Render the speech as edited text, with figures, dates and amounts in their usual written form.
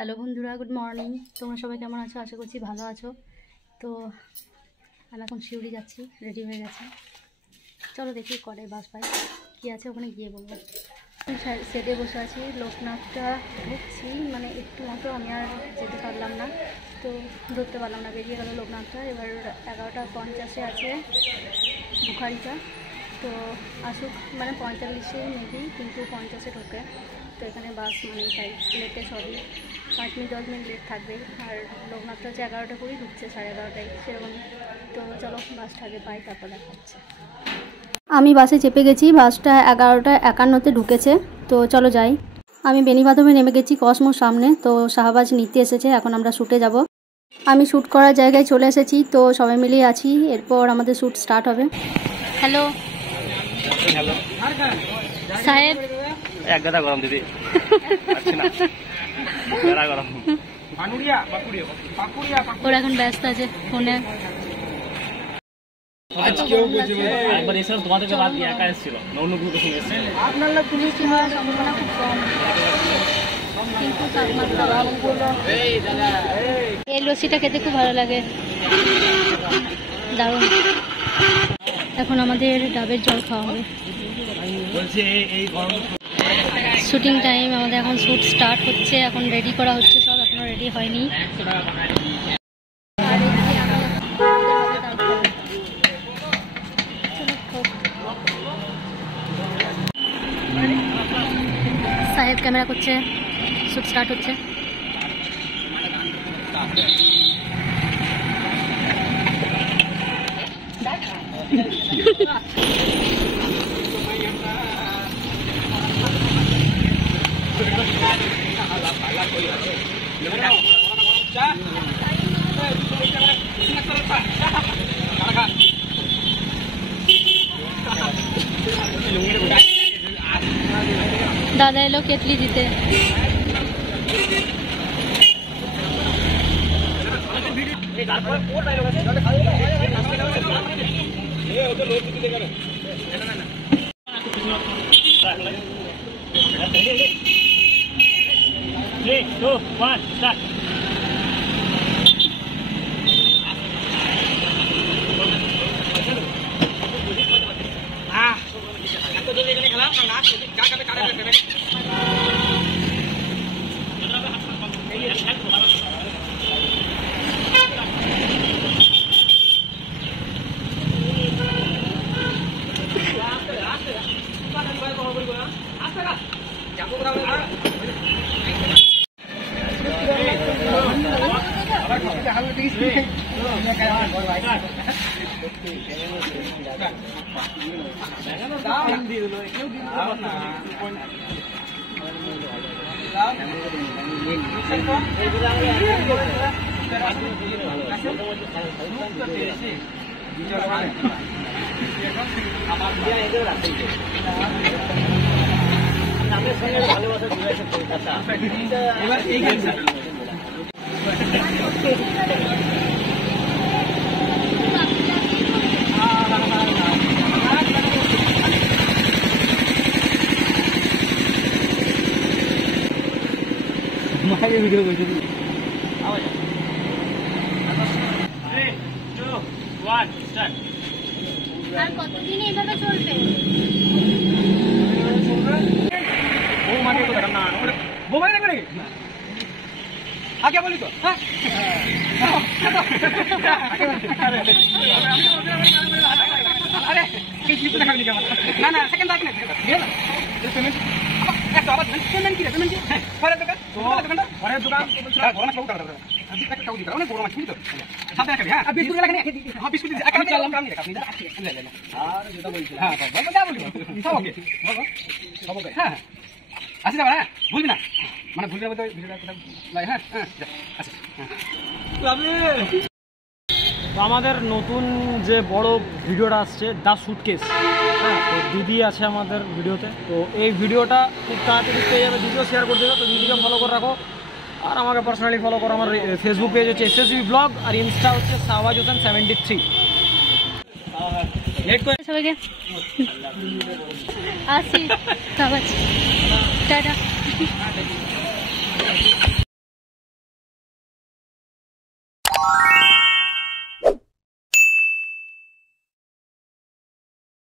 Hello বন্ধুরা, good morning. তোমরা সবাই কেমন আছো? আশা করছি ভালো আছো। তো আমি এখন শিউরি যাচ্ছি, রেডি হয়ে গেছে। চলো দেখি কলে বাস পাই, কী আছে ওখানে গিয়ে বলবো। সেটে বসে আছি, লোকনাথটা ঢুকছি, মানে একটু মতো আমি আর যেতে পারলাম না, তো ধরতে পারলাম না, বেরিয়ে গেল লোকনাথটা। এবার 11:50 আছে বুখারিটা, তো আসুক, মানে 45-এ মেবি, কিন্তু 50-এ ঢোকে। তো এখানে বাস মানে তাই লেটে সবই 5 মিনিট 10 মিনিট লেট থাকবে। আর লোকনাথটা হচ্ছে 11টা করেই ঢুকছে, 11:30 সেরকম। তো চলো বাসটা আগে পাই, তারপর দেখা হচ্ছে। আমি বাসে চেপে গেছি, বাসটা 11:51-তে ঢুকেছে। তো চলো যাই। আমি বেনিবাঁধবে নেমে গেছি কসমোর সামনে। তো শাহবাজ নিতে এসেছে, এখন আমরা শ্যুটে যাব। আমি শ্যুট করার জায়গায় চলে এসেছি, তো সবাই মিলেই আছি। এরপর আমাদের শ্যুট স্টার্ট হবে। হ্যালো সাহেব। এক গাদা গরম দিদি, ওরা এখন ব্যস্ত আছে ফোনে। একবার এসেছিলাম তোমাদেরকে বাদ দিয়ে, একা এসেছিল না অন্য গ্রুপে শুনে এসেছিল। আপনার বৃষ্টি হওয়ার সম্ভাবনা খুব কম, কিন্তু তাপমাত্রা এই লস্যিটা খেতে খুব ভালো লাগে, দারুণ। এখন আমাদের ডাবের জল খাওয়া হবে। শুটিং টাইম, আমাদের এখন শ্যুট স্টার্ট হচ্ছে, এখন রেডি করা হচ্ছে সব, এখনো রেডি হয়নি। সাহেব ক্যামেরা করছে, শ্যুট স্টার্ট হচ্ছে। দাদা এলো কেটলি দিতে। ভিডিও করছি। আর কতদিন এইভাবে চলবে? আগে বলি তো, হ্যাঁ না না সেকেন্ড বুঝবি না, মানে ভুলবি হ্যাঁ। তো আমাদের নতুন যে বড় ভিডিওটা আসছে দ্য সুটকেস, হ্যাঁ, তো দিদি আছে আমাদের ভিডিওতে। তো এই ভিডিওটা খুব তাড়াতাড়ি পেয়ে যাবে, দিদিও শেয়ার করে দেবে। তো দিদিকে ফলো করে রাখো, আর আমাকে পার্সোনালি ফলো করো। আমার ফেসবুক পেজ হচ্ছে SSV ব্লগ, আর ইনস্টা হচ্ছে শাহবাজ হোসেন 73। সবাইকে আসি, টাটা।